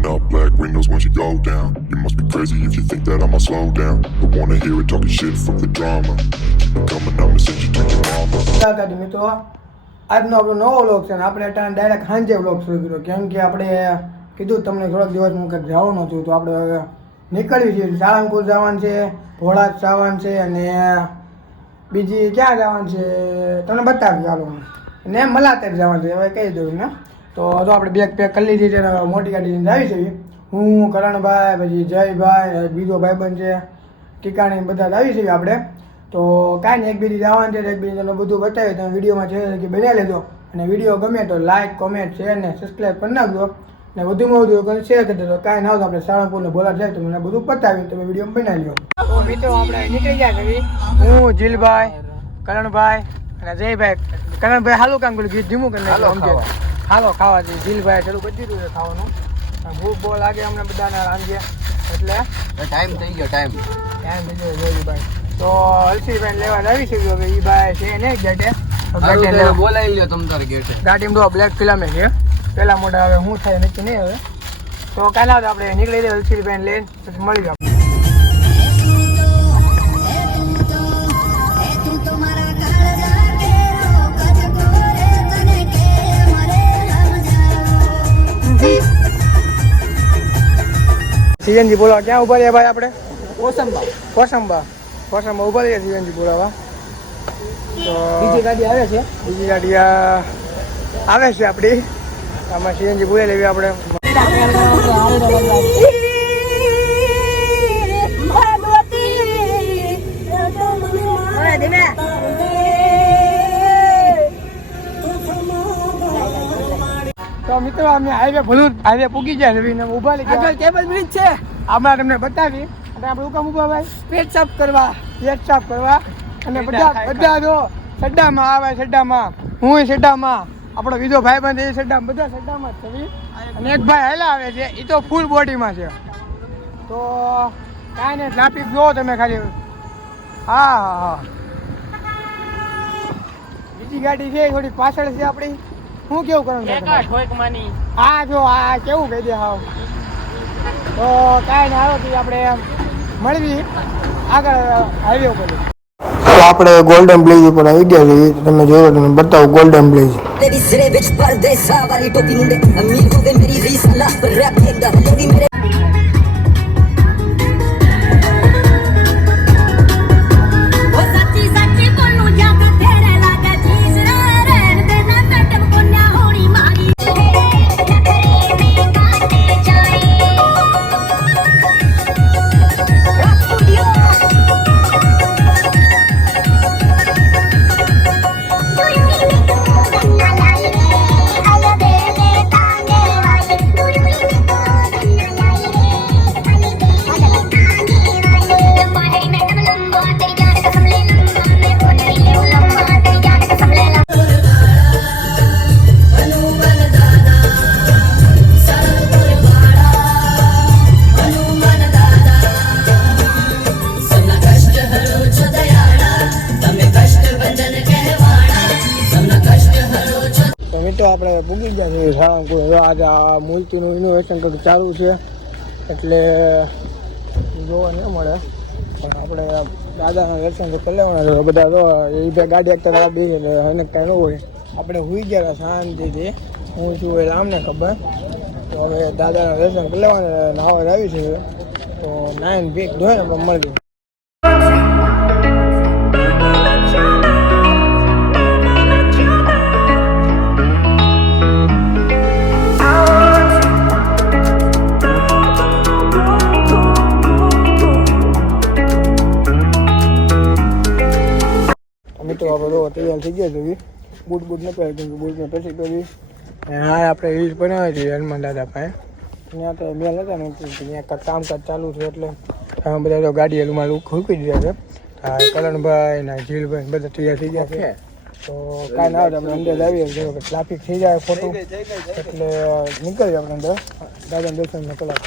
Rolling up black windows once you go down. You must be crazy if you think that I'ma slow down. I wanna hear it talking shit, fuck the drama. Keep it coming, I'ma send you to your mama. મિત્રો આજનો આપણો નવો vlog છે આપણે અત્યારે direct સાંજે vlog શરૂ કર્યો કેમ કે આપણે કીધું તમને થોડાક દિવસ હું કંઈક જવાનું હતું તો આપણે હવે નીકળવી છીએ સાળંગપુર જવાનું છે ભોળાજ જવાનું છે અને બીજી ક્યાં જવાનું છે તમને બતાવી ચાલો ને મલાતેર જવાનું છે હવે કહી દઉં ને તો હજુ આપણે બેગ પેક કરી લીધી છે અને મોટી ગાડી લઈને આવી છે હું કરણભાઈ પછી જયભાઈ બીજો ભાઈબંધ છે ટીકાણી બધા આવી છે આપણે. તો કાંઈ નહીં એક બીજી જવાનું છે એક બીજી તમને બધું બતાવી તમે વિડીયોમાં છે કે બની લેજો. અને વીડિયો ગમે તો લાઇક કોમેન્ટ શેર ને સબસ્ક્રાઈબ કરી નાખજો. ને વધુમાં વધુ કોઈ શેર કરી દેજો. કાંઈ ના હોય તો આપણે સાળંગપુરને બોલા જાય તો મને બધું બતાવી તમે વીડિયો બનાવી લો તો મિત્રો આપણે નીકળી ગયા હું જીલભાઈ કરણભાઈ અને જયભાઈ. કરણભાઈ હાલું કામ કર્યું ગીત ધીમું કરી હાલો નાખ્યું સમજે. હાલો ખાવા દે જીલભાઈ ચાલુ કરી દીધું છે ખાવાનું. ભૂખ બહુ લાગે અમને બધાને રાંધીએ એટલે ટાઈમ થઈ ગયો ટાઈમ ધ્યાન દેજો જોઈભાઈ તો હલસીભાઈ લેવા આવી છે હવે એ ભાઈ છે ને ગેટે? બોલાવી લ્યો તમ તાર ગેટે. ગાડીમાં બ્લેક ફિલ્મ છે. પેલા મોટા હવે હું થાય નક્કી નહીં હવે. તો કાલે આપણે નીકળી દે હલસીભાઈ લઈને પછી મળી જાવ સીએનજી બોલાવા ક્યાં ઊભા રહ્યા ભાઈ આપણે? કોસંબા. કોસંબા. કોસંબા ઊભા રહ્યા સીએનજી બોલાવા. તો બીજી ગાડી આવે છે? બીજી ગાડી આવે છે આપણી. આમાં સીએનજી બોલાવી લેવી આપણે. તો અમે હાઈવે ભલું હાઈવે પૂગી જાય છે ઊભા લઈ આગળ કેબલ બ્રિજ છે. આમાં તમને બતાવી. અને આપણે ઉકામ ઊભા ભાઈ? પેટ સાફ કરવા. પેટ સાફ કરવા. અને બધા બધા જો સડ્ડામાં આવે સડ્ડામાં. હું સડ્ડામાં. આપણો બીજો ભાઈ બંધ એ સડ્ડામાં. બધા સડ્ડામાં જ છે અને એક ભાઈ હેલા આવે છે એ તો ફૂલ બોડીમાં છે. તો કાંઈ નહીં ટ્રાફિક જુઓ તમે ખાલી. હા હા હા. બીજી ગાડી છે થોડી પાછળ છે આપણી. શું કેવું કરવાનું હા જો આ કેવું કહી દે હાવ. તો કાંઈ નહીં આવ્યો આપણે મળવી. આગળ હાઈવે ઉપર તો આપણે ગોલ્ડન બ્રિજ ઉપર આવી ગયા છીએ. તમે જોયો તમે બતાવો ગોલ્ડન બ્રિજ આ મૂર્તિનું ઇનોવેશન કંઈક ચાલુ છે, એટલે જોવા નહીં મળે. પણ આપણે દાદાના દર્શન તો કરી લેવાના છે. બધા તો એ બે ગાડી એકતા બે એટલે એને કાંઈ ન હોય. આપણે હુઈ ગયા શાંતિથી. હું છું એટલે આમને ખબર. તો હવે દાદાના દર્શન કરી લેવાના નાવા આવી છે. તો નાઈન ભીખ ધોઈ ને પણ મળજો મિત્રો આપણે તો તૈયાર થઈ ગયા છે બૂટ બૂટ ન પહેરી કેમ કે બૂટ મેં પછી કરી હા આપણે રીલ બનાવી છે હનુમાન દાદા પાસે. ત્યાં તો મેલ હતા ને ત્યાં કામકાજ ચાલુ છે એટલે આ બધા તો ગાડી હલમાં ખૂકી દીધા છે. હા કલણભાઈ ને જીલભાઈ બધા તૈયાર થઈ ગયા છે. તો કાંઈ ના આવે આપણે અંદર આવીએ જો ટ્રાફિક થઈ જાય ખોટું એટલે નીકળીએ આપણે અંદર. દાદા દર્શન કલાક.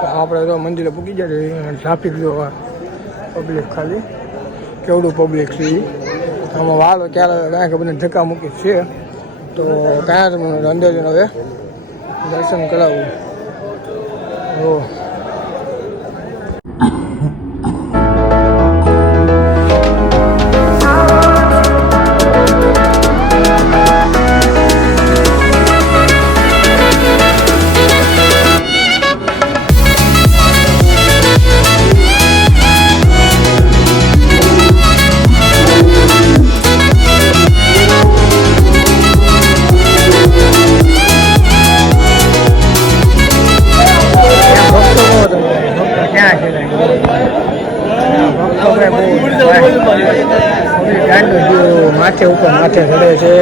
તો આપણે તો મંદિરે પૂકી જાય છે ટ્રાફિક જો પબ્લિક ખાલી. કેવડું પબ્લિક છે આમાં વાલો ક્યારે કાંઈ ખબર નથી ધક્કા મૂકી છે. તો કાંઈ તમને અંદર જઈને હવે દર્શન કરાવવું ઓહ. માથે ઉપર માથે ચડે છે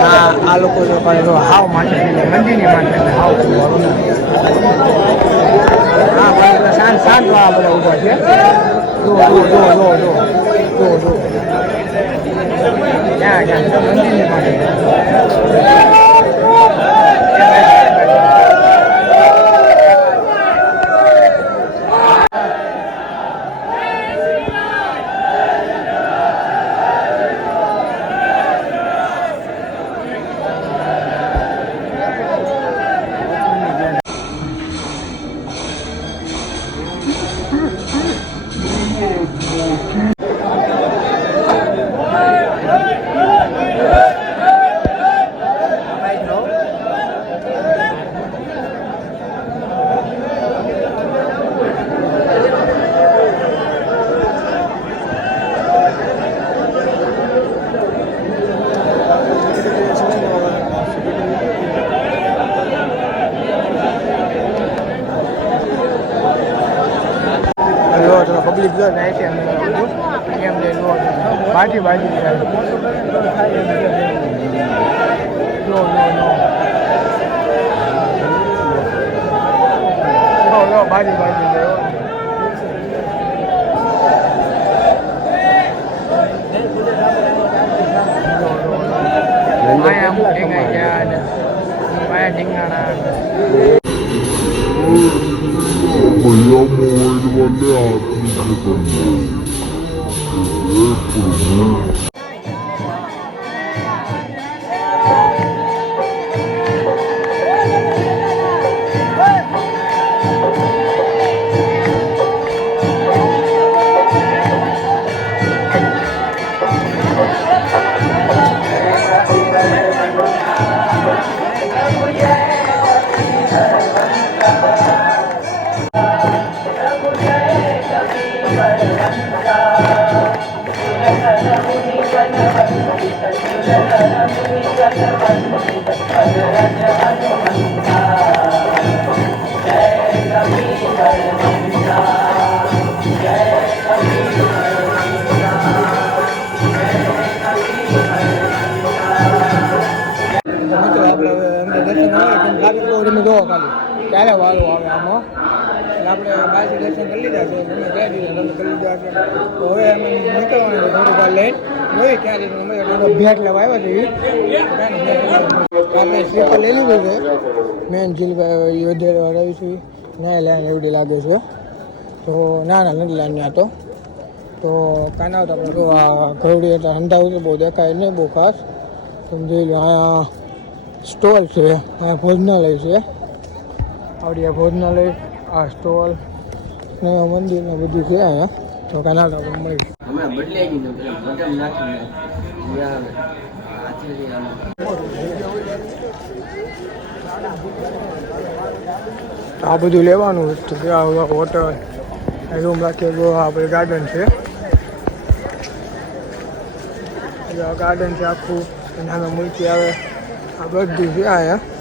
આ આ લોકો જો જો હાવ માથે મંદિરની માથે હાવ હા ભાઈ શાંત શાંત આ બધા ઊભા છે જો જો જો જો જો જો જો. ક્યાં ક્યાં મંદિરની માથે. કેમ લે લો બાજી બાજી જાય લો લો લો લો લો બાજી બાજી જાય આયા અમુક ઢીંગાઈ ગયા ને આયા ઢીંગાણા મિત્રો આપણે હવે અંદર દર્શન આવે પણ ટ્રાફિક બહુ તમે જોવો ખાલી ક્યારે વાળો આવે આમાં એટલે આપણે બાજુ દર્શન કરી લીધા છે, તમે ગયા દીધા તમે કરી લીધા છે. તો હવે અમે નીકળવાનું છે વાર લઈને જોઈએ ક્યાં અમે થોડો ભેટ લેવા આવ્યા છીએ. આપણે સ્લીપર લઈ લીધું છે. મેન જીલભાઈ યોધેર આવ્યું છે ના લાઈન એવડી લાગે છે. તો ના ના, નથી લાઈન ત્યાં તો. તો કાના તો પણ આ ઘરડી હતા, હંધાવું તો બહુ દેખાય નહીં, બહુ ખાસ. તમે જોઈ લો, આ સ્ટોલ છે, આ ભોજનાલય છે. આવડી આ ભોજનાલય. આ સ્ટોલ ને મંદિર ને બધું છે અહીંયા. તો કેનાલ આપણે મળી. હમણાં બદલાઈ ગયું બદામ આ બધું લેવાનું તો ત્યાં હોટલ રૂમ રાખીએ આપણે ગાર્ડન છે. આ ગાર્ડન છે આખું. નાના મૂર્તિ આવે. આ બધું છે અહીંયા.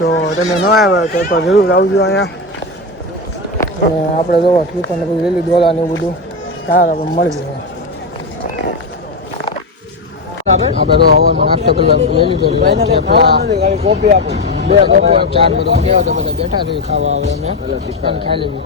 તો તમે ન આવ્યા તો એકવાર જરૂર આવજો અહીંયા. અને આપણે જોવા સ્લીપરને બધું લીલી દોલા ને એવું બધું સારા પણ મળી જાય. આપણે તો હવામાં નાસ્તો કલાક લઈ લીધો બે ચાર બધું મંગાવ્યો તો બધા બેઠા રહી ખાવા આવે અમે ખાઈ લેવું.